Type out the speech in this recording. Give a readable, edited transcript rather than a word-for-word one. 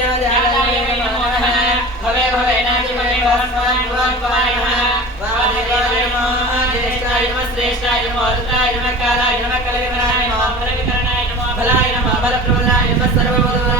नित्याजाय नमो नमः भवे भवेनादि भवे भवस्वान् भवान् नमः वामदेवाय नमः ज्येष्ठाय नमः श्रेष्ठाय नमः रुद्राय नमः कालाय नमः कलविकराय नमः परविकरणाय नमः बलाय नमः बलप्रबलाय नमः सर्वबलवराय